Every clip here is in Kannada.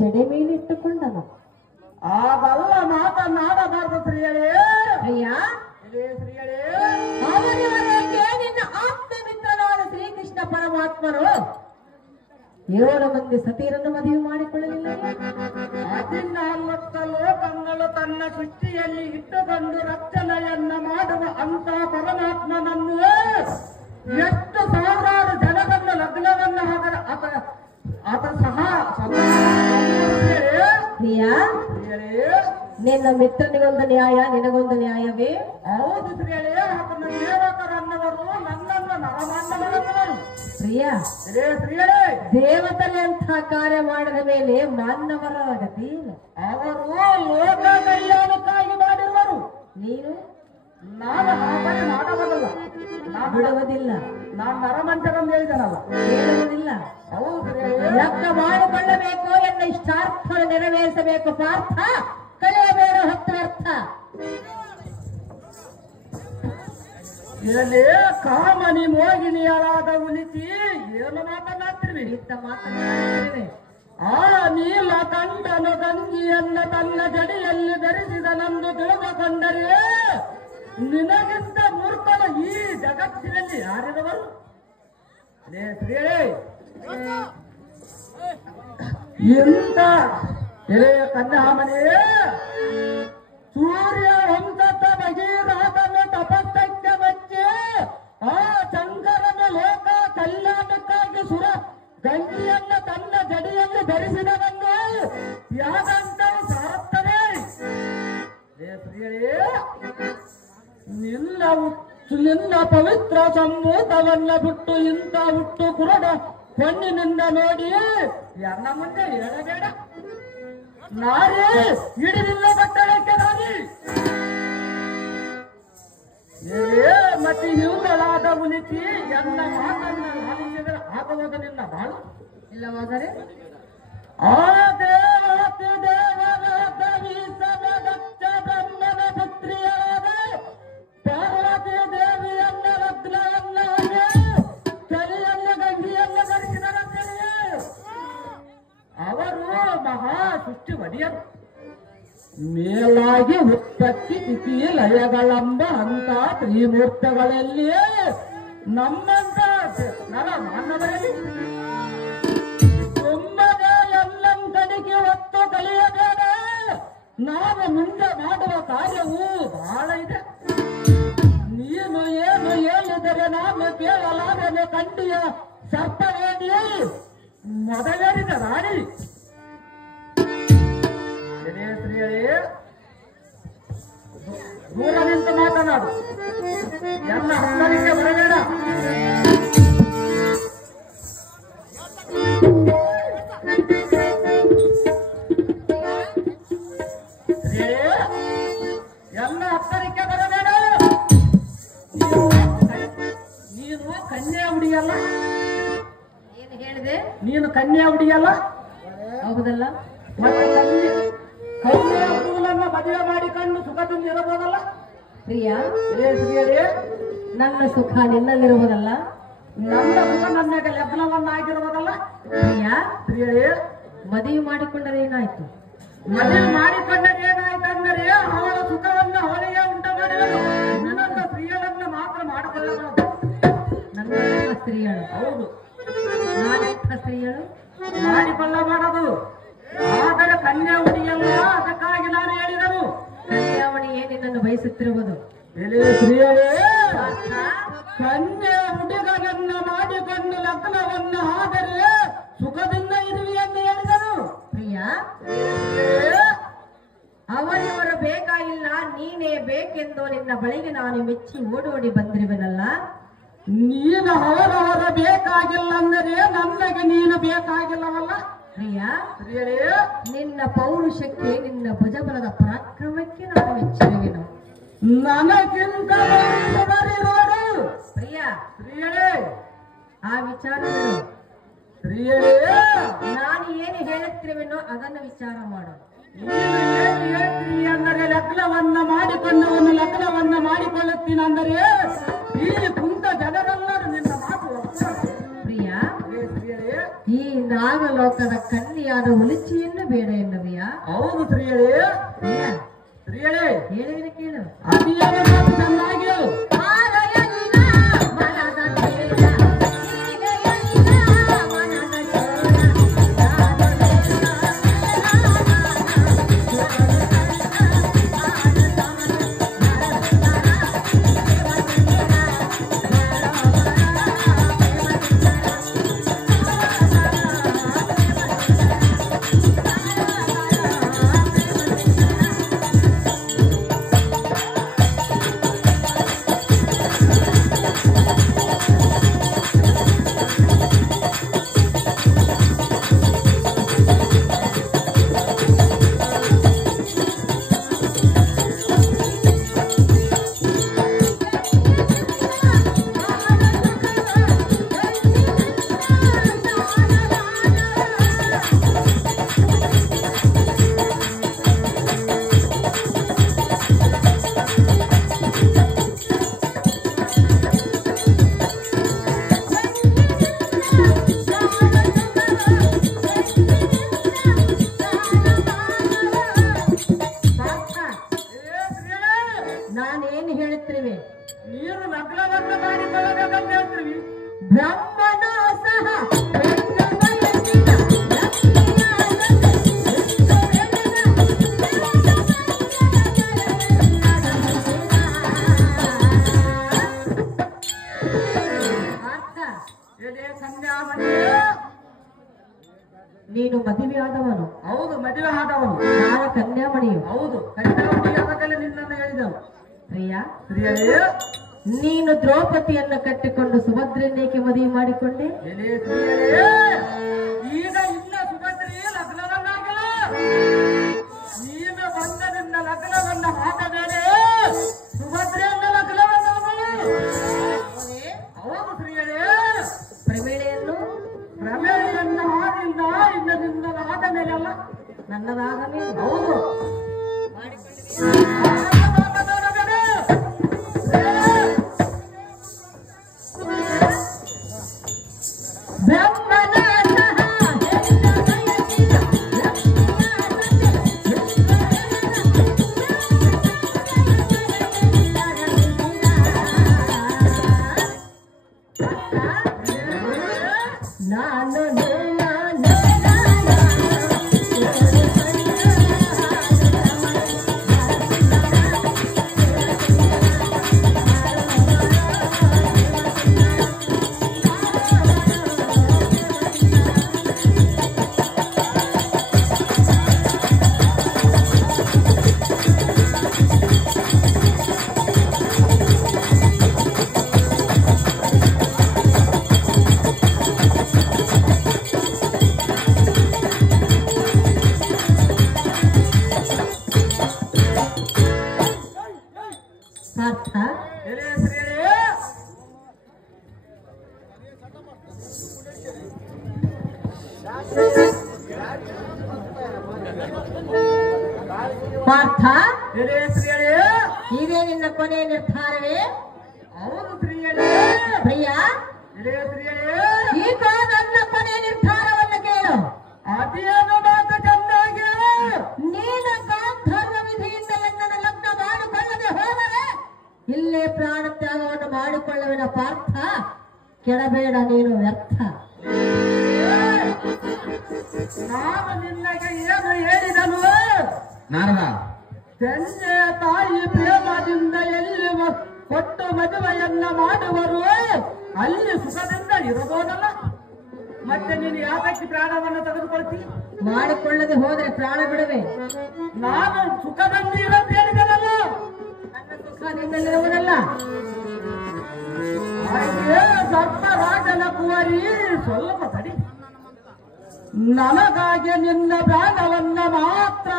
ಜಡೆ ಮೇಲಿಟ್ಟುಕೊಂಡನು. ಆಗಲ್ಲ ಮಾತನಾಡಬಾರದು ಶ್ರೀಯಳೇ. ಅಯ್ಯ ಶ್ರೀಯಳೇ, ಅವರಿವರೆಗೆ ನಿನ್ನ ಆತ್ಮಮಿತ್ರನಾದ ಶ್ರೀಕೃಷ್ಣ ಪರಮಾತ್ಮರು 7 ಮಂದಿ ಸತಿಯರನ್ನು ಮದುವೆ ಮಾಡಿಕೊಳ್ಳಲಿಲ್ಲ. 14 ಲೋಕಗಳು ತನ್ನ ಸೃಷ್ಟಿಯಲ್ಲಿ ಇಟ್ಟುಕೊಂಡು ರಕ್ಷಣೆಯನ್ನ ಮಾಡುವ ಅಂತ ಪರಮಾತ್ಮನನ್ನು ಎಷ್ಟು ಸಾವಿರಾರು ಜನರನ್ನು ಲಗ್ನವನ್ನು ಹಾಕರ ಆತ ಸಹ ಪ್ರಿಯ, ನಿನ್ನ ಮಿತ್ರನಿಗೊಂದು ನ್ಯಾಯ, ನಿನಗೊಂದು ನ್ಯಾಯವೇ? ಹೌದು ಶ್ರೀಯಳೇ. ಆತನ ದೇವತರನ್ನವರು ನನ್ನನ್ನು ನರಮಾನ್ಯವರು. ಪ್ರಿಯ, ಶ್ರೀಯಳೇ, ದೇವತಲೆ ಅಂತ ಕಾರ್ಯ ಮಾಡಿದ ಮೇಲೆ ಮಾನವರ ಗತಿ ಇಲ್ಲ. ಅವರು ಲೋಕ ಕಲ್ಯಾಣಕ್ಕಾಗಿ ಮಾಡಿರುವರು. ನೀನು ನಾನು ಹಾಗೆ ಮಾಡಬಲ್ಲ, ಬಿಡುವುದಿಲ್ಲ. ನಾನು ನರಮಂಚರಂದು ಹೇಳಿದನಲ್ಲ, ಹೇಳುವುದಿಲ್ಲ. ಹೌದು ಲಗ್ನ ಮಾಡಿಕೊಳ್ಳಬೇಕು ಎನ್ನ ಇಷ್ಟಾರ್ಥ ನೆರವೇರಿಸಬೇಕು. ಪಾರ್ಥ ಕಳೆಯಬೇಡ ಹೊತ್ತು ಅರ್ಥ. ಇಲ್ಲಿ ಕಾಮನಿ ಮೋಗಿನಿಯಳಾದ ಉಲಿಸಿ ಏನು ಮಾತನಾಡ್ತಿರ್ವಿ? ಇಂಥ ಮಾತನಾಡುತ್ತೇವೆ. ಆ ನೀಲ ಕಂಡನು ಗಂಗಿಯನ್ನ ತನ್ನ ಜಡಿಯಲ್ಲಿ ಧರಿಸಿದನೆಂದು ತಿಳಿದುಕೊಂಡರೆ ನಿನಗಿಂತ ಮೂರ್ತನ ಈ ಜಗತ್ತಿನಲ್ಲಿ ಯಾರಿರುವರು? ಇಂಥ ಎಳೆಯ ಕನ್ಯಾಮಣಿಯೇ, ಸೂರ್ಯ ವಂಶದ ಭಗೀರಥನ ತಪಸ್ಸಕ್ಕೆ ಮೆಚ್ಚಿ ಆ ಶಂಕರನ ಲೋಕ ಕಲ್ಯಾಣಕ್ಕಾಗಿ ಸುರ ಗಂಗಿಯನ್ನು ತನ್ನ ಜಡಿಯಲ್ಲಿ ಧರಿಸಿದನನ್ನು ಯಾದಂತ ಸಾರುತ್ತದೆ. ನಿನ್ನ ಪವಿತ್ರ ಸಂಭೂತವನ್ನ ಬಿಟ್ಟು ಇಂಥ ಹುಟ್ಟು ಕುರುಡ ಕಣ್ಣಿನಿಂದ ನೋಡಿ ಎನ್ನ ಮುಂದೆ ಹೇಳಬೇಡ. ನಾರೇ ಹಿಡಿದಿಲ್ಲ ಕಟ್ಟಡಕ್ಕೆ ನಾರಿ ಮತ್ತೆ ಇವುಗಳಾದ ಉಲಿಸಿ ಎನ್ನ ಮಾತನ್ನ ಆಲಿಸಿದರೆ ಆಗುವುದು ನಿನ್ನ ಬಾಳು. ಇಲ್ಲವಾದರೆ ಆ ದೇವಾತಿ ದೇವರಾದ ವೀಸಮದಕ್ಷ ಬ್ರಹ್ಮನ ಪುತ್ರಿಯಾದ ಪಾರ್ವತಿ ದೇವಿಯನ್ನ ಲಗ್ನವನ್ನಾಗಿ ಕಲಿಯನ್ನು ಗಂಗಿಯನ್ನು ಧರಿಸಿದರಂತೆಯೇ ಅವರು ಮಹಾ ಸೃಷ್ಟಿ ಒಡೆಯರು. ಮೇಲಾಗಿ ಉತ್ಪತ್ತಿ ತಿಥಿ ಲಯಗಳೆಂಬ ಅಂತ ತ್ರಿಮೂರ್ತಗಳಲ್ಲಿ ನಮ್ಮಂತ ನರ ಮಾನವರಲ್ಲಿ ತುಂಬದೆ ಎಲ್ಲಂತನಿಗೆ ಹೊತ್ತು ಕಲಿಯಬೇಡ. ನಾವು ಮುಂದೆ ಮಾಡುವ ಕಾರ್ಯವು ಬಹಳ ಇದೆ. ನೀನು ಏನು ಹೇಳಿದರೆ ನಾನು ಕೇಳಲಾಗನೆ ಕಂಡಿಯ ಸರ್ಪವೇಣಿ ಮೊದಲೇರಿದ ರಾಣಿ. ಶ್ರೀಯಳೇ, ದೂರ ನಿಂತು ಮಾತನಾಡು, ಎಲ್ಲ ಹತ್ತಲಿಕ್ಕೆ ಬರಬೇಡ. ಎಲ್ಲ ಹತ್ತಲಿಕ್ಕೆ ಬರಬೇಡ. ನೀನು ಕನ್ಯಾ ಹುಡಿಯಲ್ಲ. ಏನು ಹೇಳಿದೆ? ನೀನು ಕನ್ಯಾ ಹುಡಿಯಲ್ಲ, ಹೌದಲ್ಲ? ಮತ್ತೆ ಕನ್ಯಾ ಹುಡುಗನನ್ನ ಮದುವೆ ಮಾಡಿಕೊಂಡು ಸುಖದಲ್ಲಿ ಇರಬಹುದಲ್ಲ? ಪ್ರಿಯ, ಶ್ರೀಯಳೇ, ನನ್ನ ಸುಖ ನಿನ್ನಲ್ಲಿರುವುದಲ್ಲ. ನನ್ನ ಸುಖ ನನ್ನ ಲಗ್ನವನ್ನಾಗಿರುವುದಲ್ಲ. ಪ್ರಿಯ, ಶ್ರೀಯಳೇ, ಮದುವೆ ಮಾಡಿಕೊಂಡರೆ ಏನಾಯ್ತು? ಮದುವೆ ಮಾಡಿಕೊಂಡರೆ ಏನಾಯ್ತಂದರೆ ಅವಳ ಸುಖವನ್ನು ಅವಳಿಗೆ ಉಂಟು ಮಾಡಿದರು. ನನ್ನ ಸ್ತ್ರೀಯಳನ್ನು ಮಾತ್ರ ಮಾಡಿಕೊಳ್ಳಬಹುದು. ನನ್ನ ಸ್ತ್ರೀಯಳು? ಹೌದು, ನಾನೆಂಥ ಸ್ತ್ರೀಯಳು? ಮಾಡಿಕೊಳ್ಳಬಾರದು. ಆದರೆ ಕನ್ಯಾ ಹುಡುಗಿಯಲ್ಲ, ಅದಕ್ಕಾಗಿ ನಾನು ಹೇಳಿದರು. ಕನ್ಯಾವಣಿಯೇ ನಿನ್ನನ್ನು ಬಯಸುತ್ತಿರುವುದು. ಸ್ತ್ರೀಯಳೇ, ಕನ್ಯಾ ಹುಡುಗನನ್ನ ಮಾಡಿಕೊಂಡು ಲಗ್ನವನ್ನು ಆದರೆ ಸುಖದಿಂದ ಇರುವಿ ಎಂದು ಹೇಳಿದರು. ಪ್ರಿಯ, ಅವರಿವರು ಬೇಕಾಗಿಲ್ಲ, ನೀನೇ ಬೇಕೆಂದು ನಿನ್ನ ಬಳಿಗೆ ನಾನು ಮೆಚ್ಚಿ ಓಡೋಡಿ ಬಂದಿರುವೆನಲ್ಲ. ನೀನು ಅವರವರ ಬೇಕಾಗಿಲ್ಲ ಅಂದರೆ ನನಗೆ ನೀನು ಬೇಕಾಗಿಲ್ಲವಲ್ಲ. ಪ್ರಿಯ, ಸ್ತ್ರೀಯಳೇ, ನಿನ್ನ ಪೌರುಷಕ್ಕೆ, ನಿನ್ನ ಭುಜಬಲದ ಪರಾಕ್ರಮಕ್ಕೆ ನಾನು ಮೆಚ್ಚಿರುವೆನು. ನನಗಿಂತ ನೋಡು. ಪ್ರಿಯ, ಸ್ತ್ರೀಯಳೇ, ಆ ವಿಚಾರಗಳು ಸ್ತ್ರೀಯಳೇ, ನಾನು ಏನು ಹೇಳುತ್ತಿರುವೆನೋ ಅದನ್ನು ವಿಚಾರ ಮಾಡು. ನೀನು ಏನು ಹೇಳ್ತೀನಿ ಅಂದರೆ ಲಗ್ನವನ್ನ ಮಾಡಿಕೊಂಡವನು ಲಗ್ನವನ್ನ ಮಾಡಿಕೊಳ್ಳುತ್ತೀನಂದರೆ ಈ ಕುಂತ ಜನರೆಲ್ಲರೂ ನಿನ್ನ ಮಾತು ಪ್ರಿಯ, ಸ್ತ್ರೀಯಳೇ, ಈ ನಾಗಲೋಕದ ಕನ್ನಿಯಾದ ಉಲಿಚಿಯನ್ನು ಬೇಡ ಎನ್ನುವೆಯಾ? ಹೌದು ಸ್ತ್ರೀಯರೇ. ಪ್ರಿಯ, ಸ್ತ್ರೀಯರೇ ಹೇಳಿದ್ರೆ ಕೇಳು. ಅದಿಯಾದ ಮಾತು ಚೆನ್ನಾಗಿ ಹೇಳು. ನಾನೇನು ಹೇಳುತ್ತಿರುವೆ? ನೀರು ನಗಲವನ್ನು ಮಾಡಿಕೊಳ್ಳಬೇಕಂತ ಹೇಳ್ತೀವಿ. ಬ್ರಹ್ಮನ ಸಹ ನೀನು ಮದುವೆಯಾದವನು. ಹೌದು, ಮದುವೆ ಆದವನು. ನಾನು ಕನ್ಯಾಮಣಿಯು. ಹೌದು, ಕನ್ಯಾಮಣಿ ಅದಕ್ಕೆಲ್ಲ ನಿನ್ನನ್ನು ಹೇಳಿದವು. ಪ್ರಿಯ, ಸ್ತ್ರೀಯರೇ ನೀನು ದ್ರೌಪದಿಯನ್ನು ಕಟ್ಟಿಕೊಂಡು ಸುಭದ್ರನ್ನೇಕೆ ಮದುವೆ ಮಾಡಿಕೊಂಡೆ? ಸ್ತ್ರೀಯರೇ, ಈಗ ಇನ್ನ ಸುಭದ್ರಿ ಲಗ್ನವನ್ನಾಗಿಲ್ಲ. ನೀನು ಬಂದದಿಂದ ಲಗ್ನವನ್ನ ಹಾಕಬೇರೆ, ಸುಭದ್ರೆಯನ್ನ ಲಗ್ನವನ್ನಾಗಲು. ಹೌದು ಸ್ತ್ರೀಯರೇ, ಪ್ರಮೇಳೆಯನ್ನು ಆದಿಲ್ಲ, ಇನ್ನು ನಿನ್ನದಾದ ಮೇಲೆ ಅಲ್ಲ, ನನ್ನದಾದ ಮೇಲೆ. ಹೌದು, ಬ್ರಹ್ಮನ ನಾನು ಪಾರ್ಥ, ಪಾರ್ಥ, ಇದೇ ನಿನ್ನ ಕೊನೆಯ ನಿರ್ಧಾರವೇ? ಹೌದು ಸ್ತ್ರೀಯರೇ. ಪ್ರಿಯ, ಈಗ ನನ್ನ ಕೊನೆಯ ನಿರ್ಧಾರವನ್ನು ಕೇಳು. ಅದೇನು ಮಾತು ಚೆನ್ನಾಗಿ ಹೇಳು. ನೀನು ಗಾಂಧರ್ವ ವಿಧಿಯಿಂದ ನನ್ನನ್ನು ಲಗ್ನ ಮಾಡಿಕೊಳ್ಳದೆ ಹೋದರೆ ಇಲ್ಲೇ ಪ್ರಾಣ ತ್ಯಾಗವನ್ನು ಮಾಡಿಕೊಳ್ಳುವಿನ ಪಾರ್ಥ. ಕೆಡಬೇಡ, ನೀನು ವ್ಯರ್ಥ. ನಾನು ನಿನ್ನಗೆ ಏನು ಹೇಳಿದನು? ನಾರದ, ತಂದೆ ತಾಯಿ ಪ್ರೇಮದಿಂದ ಎಲ್ಲಿ ಕೊಟ್ಟು ಮದುವೆಯನ್ನ ಮಾಡುವರು ಅಲ್ಲಿ ಸುಖದಿಂದ ಇರಬಹುದಲ್ಲ. ಮತ್ತೆ ನೀನು ಯಾಕೆ ಪ್ರಾಣವನ್ನು ತೆಗೆದುಕೊಳ್ತಿ? ಮಾಡಿಕೊಳ್ಳದೆ ಹೋದರೆ ಪ್ರಾಣ ಬಿಡುವೆ. ನಾನು ಸುಖದಲ್ಲಿ ಇರೋದು ಹೇಳಿದನಲ್ಲ, ನನ್ನ ಸುಖ ನಿನ್ನಲ್ಲಿರುವುದಲ್ಲ. ಸರ್ಪರಾಜನ ಕುವರಿ, ಸ್ವಲ್ಪ ತಡಿ. ನನಗಾಗಿ ನಿನ್ನ ಪ್ರಾಣವನ್ನ ಮಾತ್ರ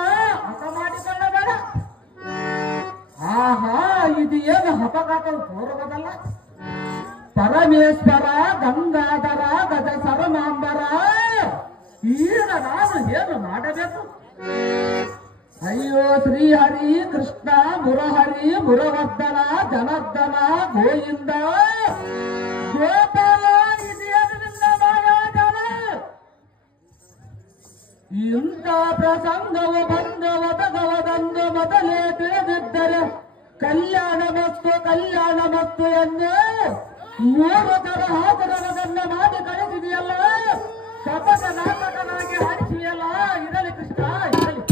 ಹತ ಮಾಡಿಕೊಳ್ಳಬೇಡ. ಆಹಾ, ಇದು ಏನು ಹತಗಾಟವು ತೋರುವುದಲ್ಲ. ಪರಮೇಶ್ವರ, ಗಂಗಾಧರ, ಗಜ ಸರಮಾಂಬರ, ಈಗ ನಾನು ಏನು ಮಾಡಬೇಕು? ಅಯ್ಯೋ ಶ್ರೀಹರಿ, ಕೃಷ್ಣ, ಮುರಹರಿ, ಮುರವರ್ಧನ, ಜನಾರ್ದನ, ಗೋವಿಂದ, ಗೋಪಾಲ, ಇದೇನು ನಿನ್ನ ಮಾಯಾಜಾಲ? ಇಂಥ ಪ್ರಸಂಗವು ಬಂದು ಒದಗವದಂದು ಮೊದಲೇ ತಿಳಿದಿದ್ದರೆ ಕಲ್ಯಾಣ ಮಸ್ತು ಎಂದು 3 ತರ ಹಾಜರವದನ್ನ ಮಾಡಿ ಕಳಿಸಿದೆಯಲ್ಲ, ಸಪಕ ನಾಟಕನಾಗಿ ಹಾಡಿಸಿಯಲ್ಲ. ಇರಲಿ ಕೃಷ್ಣ ಇರಲಿ.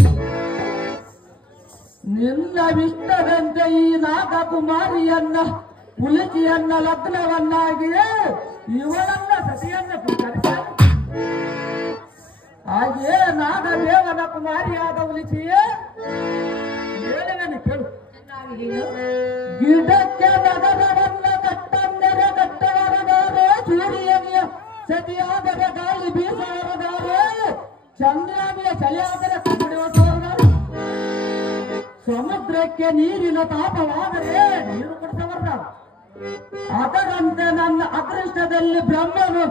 ನಿನ್ನವಿಷ್ಟದಂತೆ ಈ ನಾಗಕುಮಾರಿಯನ್ನ ಪುಲಿಚಿಯನ್ನ ಲಗ್ನವನ್ನಾಗಿ ಇವಳನ್ನ ಸತಿಯನ್ನ ಸ್ವೀಕರಿಸ. ಹಾಗೆಯೇ ನಾಗದೇವನ ಕುಮಾರಿಯಾದ ಉಲಿಚಿಯೇ ಹೇಳಿದನು ಕೇಳು. ಗಿಡಕ್ಕೆ ನಗರವನ್ನ ಕಟ್ಟಂದರೆ ಕಟ್ಟವರದಾರೆ, ಸೂರ್ಯನಿಯ ಸತಿಯಾದರೆ ಗಾಳಿ ಬೀಸವರದಾರೆ, ಚಂದ್ರಾಮಿಯ ಚಳಿಯಾದರೆ ಕುಡಿಯುವವರದಾರೆ, ಸಮುದ್ರಕ್ಕೆ ನೀರಿನ ತಾಪವಾದರೆ ನೀರು ಕುಡಿಸವರದಾರೆ. ಅದರಂತೆ ನನ್ನ ಅದೃಷ್ಟದಲ್ಲಿ ಬ್ರಹ್ಮನು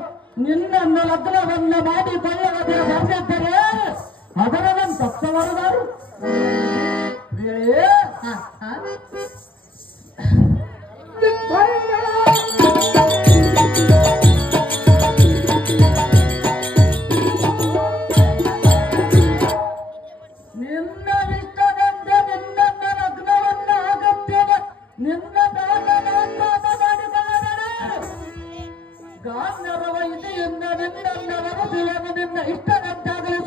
ನಿನ್ನನ್ನು ಲಗ್ನವನ್ನು ಮಾಡಿಕೊಳ್ಳದೆ ಬಂದಿದ್ದರೆ ಅದರನ್ನು ತಪ್ಪವರದಾರು. ನಿನ್ನ ಇಷ್ಟದಂತೆ ನಿನ್ನನ್ನ ಲಗ್ನವನ್ನು ಆಗುತ್ತೇನೆ, ನಿನ್ನ ಗಾಂಧರ್ವ ಇದೆಯಿಂದ ನಿನ್ನನ್ನು ವರದಿಯನ್ನು ನಿನ್ನ ಇಷ್ಟದಂತಾಗಲಿ